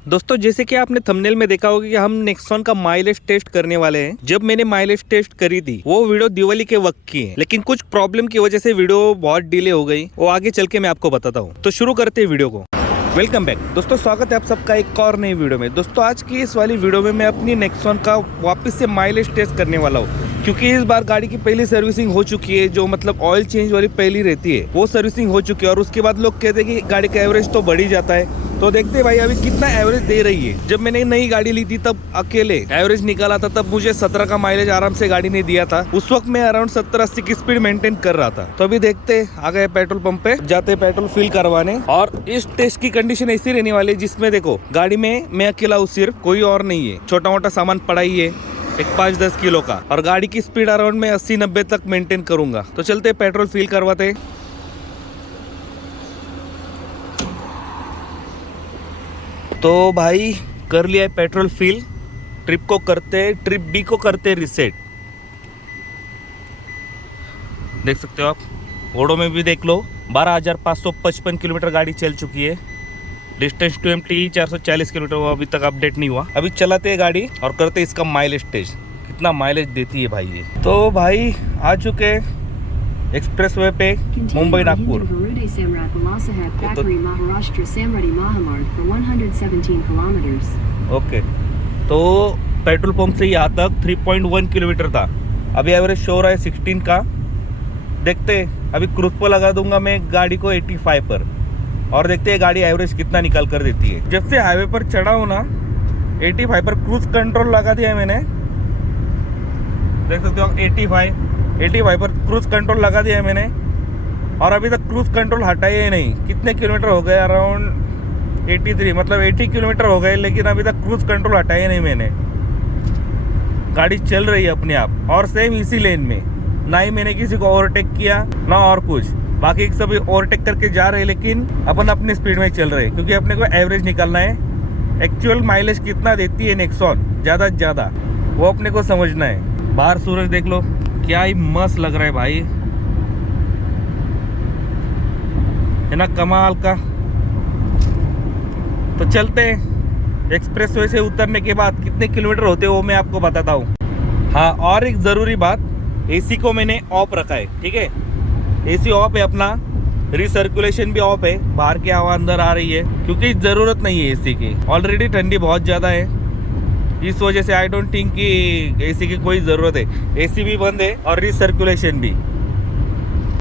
दोस्तों जैसे कि आपने थंबनेल में देखा होगा कि हम नेक्सॉन का माइलेज टेस्ट करने वाले हैं। जब मैंने माइलेज टेस्ट करी थी वो वीडियो दिवाली के वक्त की है, लेकिन कुछ प्रॉब्लम की वजह से वीडियो बहुत डिले हो गई। वो आगे चल के मैं आपको बताता हूँ। तो शुरू करते हैं वीडियो को। वेलकम बैक दोस्तों, स्वागत है आप सबका एक और नई वीडियो में। दोस्तों आज की इस वाली वीडियो में मैं अपनी नेक्सॉन का वापस से माइलेज टेस्ट करने वाला हूँ, क्योंकि इस बार गाड़ी की पहली सर्विसिंग हो चुकी है। जो मतलब ऑयल चेंज वाली पहली रहती है वो सर्विसिंग हो चुकी है, और उसके बाद लोग कहते हैं कि गाड़ी का एवरेज तो बढ़ ही जाता है। तो देखते हैं भाई अभी कितना एवरेज दे रही है। जब मैंने नई गाड़ी ली थी तब अकेले एवरेज निकाला था, तब मुझे 17 का माइलेज आराम से गाड़ी ने दिया था। उस वक्त मैं अराउंड 70-80 की स्पीड मेंटेन कर रहा था। तो अभी देखते आ गए पेट्रोल पंप पे, जाते पेट्रोल फिल करवाने। और इस टेस्ट की कंडीशन ऐसी रहने वाली है जिसमें देखो गाड़ी में मैं अकेला हूँ, सिर्फ कोई और नहीं है। छोटा मोटा सामान पड़ा ही है, एक 5-10 किलो का, और गाड़ी की स्पीड अराउंड में 80-90 तक मेंटेन करूंगा। तो चलते पेट्रोल फिल करवाते। तो भाई कर लिया है पेट्रोल फिल। ट्रिप बी को करते रिसेट। देख सकते हो आप, ओडो में भी देख लो 12,555 किलोमीटर गाड़ी चल चुकी है। डिस्टेंस टू एमटी 440 किलोमीटर, वो अभी तक अपडेट नहीं हुआ। अभी चलाते हैं गाड़ी और करते इसका माइलेज टेस्ट, कितना माइलेज देती है भाई ये। तो भाई आ चुके एक्सप्रेस वे पे, मुंबई नागपुर। ओके, तो पेट्रोल पंप से यहाँ तक 3.1 किलोमीटर था। अभी एवरेज शो हो रहा है 16 का। देखते हैं, अभी क्रूज पर लगा दूंगा मैं गाड़ी को 85 पर, और देखते हैं गाड़ी एवरेज कितना निकाल कर देती है। जब से हाईवे पर चढ़ा हूँ ना, 85 पर क्रूज कंट्रोल लगा दिया है मैंने। देख सकते हो 85 पर क्रूज कंट्रोल लगा दिया है मैंने, और अभी तक क्रूज कंट्रोल हटाया ही नहीं। कितने किलोमीटर हो गए? अराउंड 83, मतलब 80 किलोमीटर हो गए, लेकिन अभी तक क्रूज कंट्रोल हटाया नहीं मैंने। गाड़ी चल रही है अपने आप, और सेम इसी लेन में। ना ही मैंने किसी को ओवरटेक किया ना और कुछ। बाकी सभी ओवरटेक करके जा रहे हैं, लेकिन अपन अपनी स्पीड में चल रहे हैं, क्योंकि अपने को एवरेज निकालना है। एक्चुअल माइलेज कितना देती है नेक्सॉन ज़्यादा से ज़्यादा, वो अपने को समझना है। बाहर सूरज देख लो, क्या ही मस्त लग रहा है भाई, है ना, कमाल का। तो चलते हैं। एक्सप्रेस वे से उतरने के बाद कितने किलोमीटर होते हैं वो मैं आपको बताता हूँ। हाँ, और एक ज़रूरी बात, एसी को मैंने ऑफ रखा है, ठीक है। एसी ऑफ है अपना, रिसर्कुलेशन भी ऑफ है, बाहर की हवा अंदर आ रही है, क्योंकि ज़रूरत नहीं है एसी की। ऑलरेडी ठंडी बहुत ज़्यादा है, इस वजह से आई डोंट थिंक कि एसी की कोई ज़रूरत है। एसी भी बंद है और रिसर्कुलेशन भी।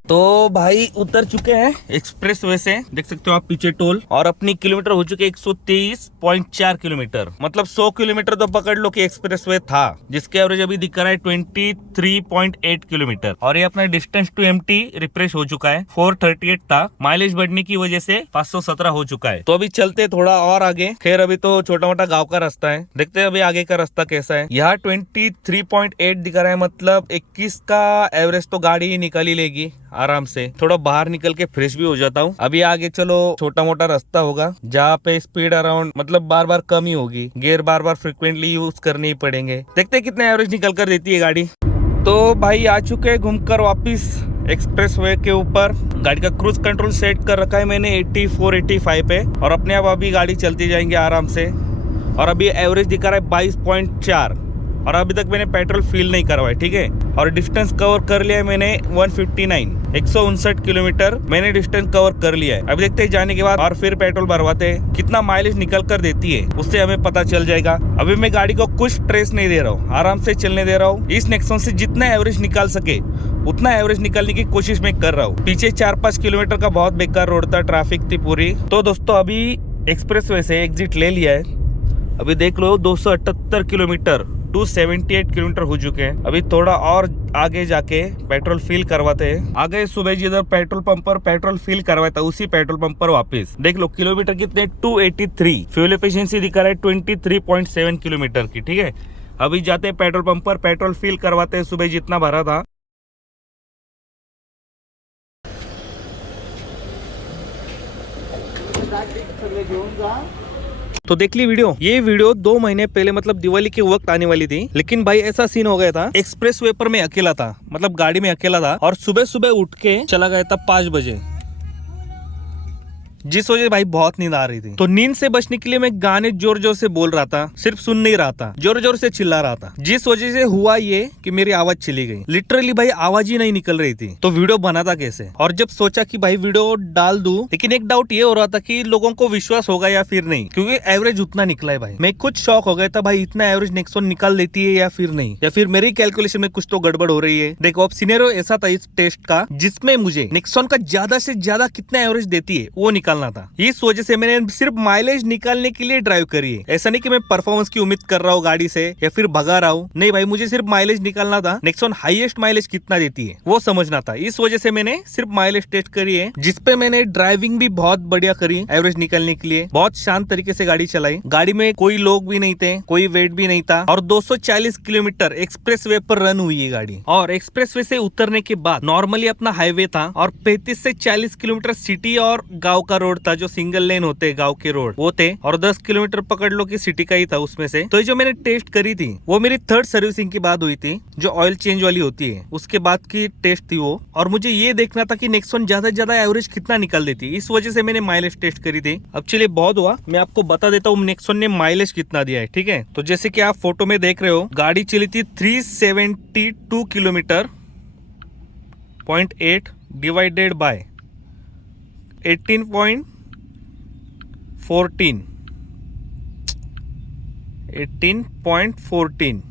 तो भाई उतर चुके हैं एक्सप्रेस वे से, देख सकते हो आप पीछे टोल। और अपनी किलोमीटर हो चुके 123.4 किलोमीटर, मतलब 100 किलोमीटर तो पकड़ लो कि एक्सप्रेस वे था, जिसके एवरेज अभी दिख रहा है 23.8 किलोमीटर। और ये अपना डिस्टेंस टू एमटी रिफ्रेश हो चुका है, 438 था। माइलेज बढ़ने की वजह से 517 हो चुका है। तो अभी चलते थोड़ा और आगे। खैर अभी तो छोटा मोटा गाँव का रास्ता है, देखते हैं अभी आगे का रास्ता कैसा है। यहाँ 23.8 दिख रहा है, मतलब 21 का एवरेज तो गाड़ी ही निकाल ही लेगी आराम से। थोड़ा बाहर निकल के फ्रेश भी हो जाता हूँ। अभी आगे चलो छोटा मोटा रास्ता होगा, जहाँ पे स्पीड अराउंड मतलब बार बार कम ही होगी, गियर बार बार फ्रिक्वेंटली यूज करने ही पड़ेंगे। देखते हैं कितने एवरेज निकल कर देती है गाड़ी। तो भाई आ चुके हैं घूमकर वापिस एक्सप्रेस वे के ऊपर। गाड़ी का क्रूज कंट्रोल सेट कर रखा है मैंने 84-85 पे, और अपने आप अभी गाड़ी चलती जाएंगे आराम से। और अभी एवरेज दिखा रहा है 22.4, और अभी तक मैंने पेट्रोल फिल नहीं करवाया, ठीक है। और डिस्टेंस कवर कर लिया है मैंने 159 किलोमीटर मैंने डिस्टेंस कवर कर लिया है। अभी देखते हैं जाने के बाद और फिर पेट्रोल भरवाते हैं, कितना माइलेज निकल कर देती है उससे हमें पता चल जाएगा। अभी मैं गाड़ी को कुछ स्ट्रेस नहीं दे रहा हूँ, आराम से चलने दे रहा हूँ। इस नेक्सॉन से जितना एवरेज निकाल सके उतना एवरेज निकालने की कोशिश मैं कर रहा हूँ। पीछे 4-5 किलोमीटर का बहुत बेकार रोड था, ट्रैफिक थी पूरी। तो दोस्तों अभी एक्सप्रेस वे से एग्जिट ले लिया है। अभी देख लो 278 किलोमीटर, 278 किलोमीटर हो चुके हैं। अभी थोड़ा और आगे जाके पेट्रोल फिल करवाते हैं। आगे सुबह जिधर पेट्रोल पंप पर पेट्रोल फिल करवाया था उसी पेट्रोल पंप पर वापस। देख लो किलोमीटर कितने, 283। फ्यूल एफिशिएंसी दिखा रहा है 23.7 किलोमीटर की, ठीक है। अभी जाते हैं पेट्रोल पंप पर, पेट्रोल फिल करवाते हैं सुबह जितना भरा था। तो देख ली वीडियो। ये वीडियो 2 महीने पहले मतलब दिवाली के वक्त आने वाली थी, लेकिन भाई ऐसा सीन हो गया था, एक्सप्रेस वे पर मैं अकेला था, मतलब गाड़ी में अकेला था, और सुबह सुबह उठ के चला गया था 5 बजे। जिस वजह से भाई बहुत नींद आ रही थी। तो नींद से बचने के लिए मैं गाने जोर जोर से बोल रहा था, सिर्फ सुन नहीं रहा था, जोर जोर से चिल्ला रहा था, जिस वजह से हुआ ये कि मेरी आवाज चली गई। लिटरली भाई आवाज ही नहीं निकल रही थी, तो वीडियो बनाता कैसे। और जब सोचा कि भाई वीडियो डाल दूं, लेकिन एक डाउट ये हो रहा था कि लोगों को विश्वास होगा या फिर नहीं, क्योंकि एवरेज उतना निकला है भाई। मैं खुद शॉक हो गया था भाई, इतना एवरेज नेक्सॉन निकाल देती है या फिर नहीं, या फिर मेरी कैलकुलेशन में कुछ तो गड़बड़ हो रही है। देखो अब सिनेरियो ऐसा था इस टेस्ट का, जिसमें मुझे नेक्सॉन का ज्यादा से ज्यादा कितना एवरेज देती है वो निकालना था। इस वजह से मैंने सिर्फ माइलेज निकालने के लिए ड्राइव करी है। ऐसा नहीं कि मैं परफॉर्मेंस की उम्मीद कर रहा हूँ गाड़ी से या फिर भगा रहा हूँ, नहीं भाई, मुझे सिर्फ माइलेज निकालना था। नेक्सॉन हाईएस्ट माइलेज कितना देती है वो समझना था। इस वजह से मैंने सिर्फ माइलेज टेस्ट करी है, जिसपे मैंने ड्राइविंग भी बहुत बढ़िया करी एवरेज निकालने के लिए। बहुत शांत तरीके से गाड़ी चलाई, गाड़ी में कोई लोग भी नहीं थे, कोई वेट भी नहीं था, और 240 किलोमीटर एक्सप्रेस वे पर रन हुई है गाड़ी। और एक्सप्रेस वे से उतरने के बाद नॉर्मली अपना हाईवे था, और 35 से 40 किलोमीटर सिटी और गांव का रोड था, जो सिंगल लेन होते हैं गांव के रोड वो थे, और 10 किलोमीटर पकड़ लो कि सिटी का ही था उसमें से। तो जो मैंने टेस्ट करी थी वो मेरी थर्ड सर्विसिंग की बात हुई थी, जो ऑयल चेंज वाली होती है, उसके बाद की टेस्ट थी वो। और मुझे ये देखना था कि नेक्सॉन ज्यादा से ज्यादा एवरेज कितना निकाल देती है, इस वजह से मैंने माइलेज टेस्ट करी थी। अब चलिए बहुत हुआ, मैं आपको बता देता हूँ नेक्सॉन ने माइलेज कितना दिया है, ठीक है। तो जैसे कि आप फोटो में देख रहे हो, गाड़ी चली थी 372 किलोमीटर, 0.8 डिवाइडेड बाय 18.14,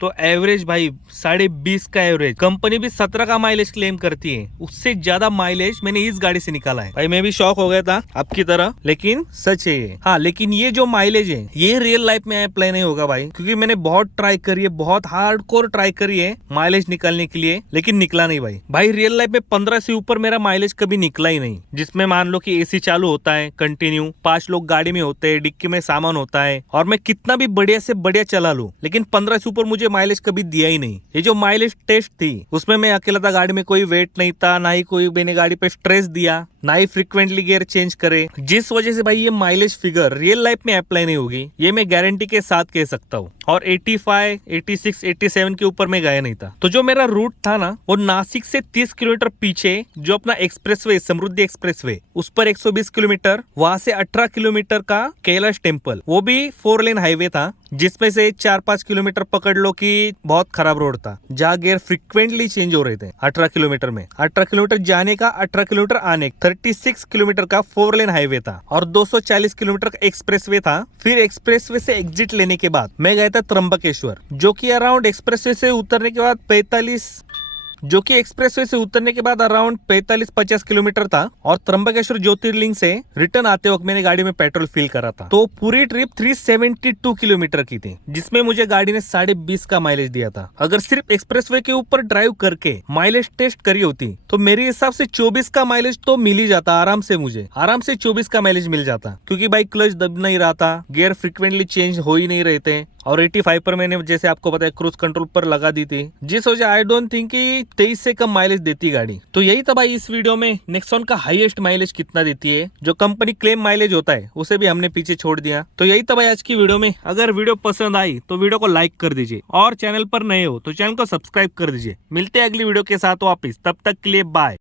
तो एवरेज भाई 20.5 का एवरेज। कंपनी भी 17 का माइलेज क्लेम करती है, उससे ज्यादा माइलेज मैंने इस गाड़ी से निकाला है। भाई मैं भी शॉक हो गया था आपकी तरह, लेकिन सच है ये। हाँ, लेकिन ये जो माइलेज है ये रियल लाइफ में अप्लाई नहीं होगा भाई, क्योंकि मैंने बहुत ट्राई करी है, बहुत हार्डकोर ट्राई करी है माइलेज निकालने के लिए, लेकिन निकला नहीं भाई। भाई रियल लाइफ में 15 से ऊपर मेरा माइलेज कभी निकला ही नहीं, जिसमें मान लो कि एसी चालू होता है कंटिन्यू, 5 लोग गाड़ी में होते हैं, डिक्की में सामान होता है, और मैं कितना भी बढ़िया से बढ़िया चला लूं, लेकिन 15 से ऊपर मुझे माइलेज कभी दिया ही नहीं। ये जो माइलेज टेस्ट थी उसमें मैं अकेला था, गाड़ी में कोई वेट नहीं था, ना ही कोई मैंने गाड़ी पे स्ट्रेस दिया, ना ही फ्रीक्वेंटली गियर चेंज करे, जिस वजह से भाई ये माइलेज फिगर रियल लाइफ में अप्लाई नहीं होगी, ये मैं गारंटी के साथ कह सकता हूँ। और 85, 86, 87 के ऊपर मैं गया नहीं था। तो जो मेरा रूट था ना, वो नासिक से 30 किलोमीटर पीछे जो अपना एक्सप्रेसवे समृद्धि एक्सप्रेसवे, उस पर 120 किलोमीटर, वहां से 18 किलोमीटर का कैलाश टेम्पल, वो भी 4 लेन हाईवे था, जिसमें से 4-5 किलोमीटर पकड़ लो कि बहुत खराब रोड था, जहाँ गियर फ्रीक्वेंटली चेंज हो रहे थे। 18 किलोमीटर में 18 किलोमीटर जाने का, 18 किलोमीटर आने, 36 किलोमीटर का 4 लेन हाईवे था, और 240 किलोमीटर का एक्सप्रेसवे था। फिर एक्सप्रेसवे से एग्जिट लेने के बाद मैं गया था त्र्यंबकेश्वर, जो कि अराउंड एक्सप्रेसवे से उतरने के बाद 45-50 किलोमीटर था, और त्र्यंबकेश्वर ज्योतिर्लिंग से रिटर्न आते वक्त मैंने गाड़ी में पेट्रोल फिल करा था। तो पूरी ट्रिप 372 किलोमीटर की थी, जिसमें मुझे गाड़ी ने 20.5 का माइलेज दिया था। अगर सिर्फ एक्सप्रेसवे के ऊपर ड्राइव करके माइलेज टेस्ट करी होती तो मेरे हिसाब से 24 का माइलेज तो मिल ही जाता आराम से, मुझे आराम से 24 का माइलेज मिल जाता, क्योंकि भाई क्लच दब नहीं रहा था, गियर फ्रीक्वेंटली चेंज हो ही नहीं रहे थे, और 85 पर मैंने जैसे आपको पता है क्रूज कंट्रोल पर लगा दी थी, जिस वजह आई डोंट थिंक कि 23 से कम माइलेज देती गाड़ी। तो यही था भाई इस वीडियो में, नेक्सॉन का हाईएस्ट माइलेज कितना देती है, जो कंपनी क्लेम माइलेज होता है उसे भी हमने पीछे छोड़ दिया। तो यही था भाई आज की वीडियो में। अगर वीडियो पसंद आई तो वीडियो को लाइक कर दीजिए, और चैनल पर नए हो तो चैनल को सब्सक्राइब कर दीजिए। मिलते हैं अगली वीडियो के साथ वापिस, तब तक के लिए बाय।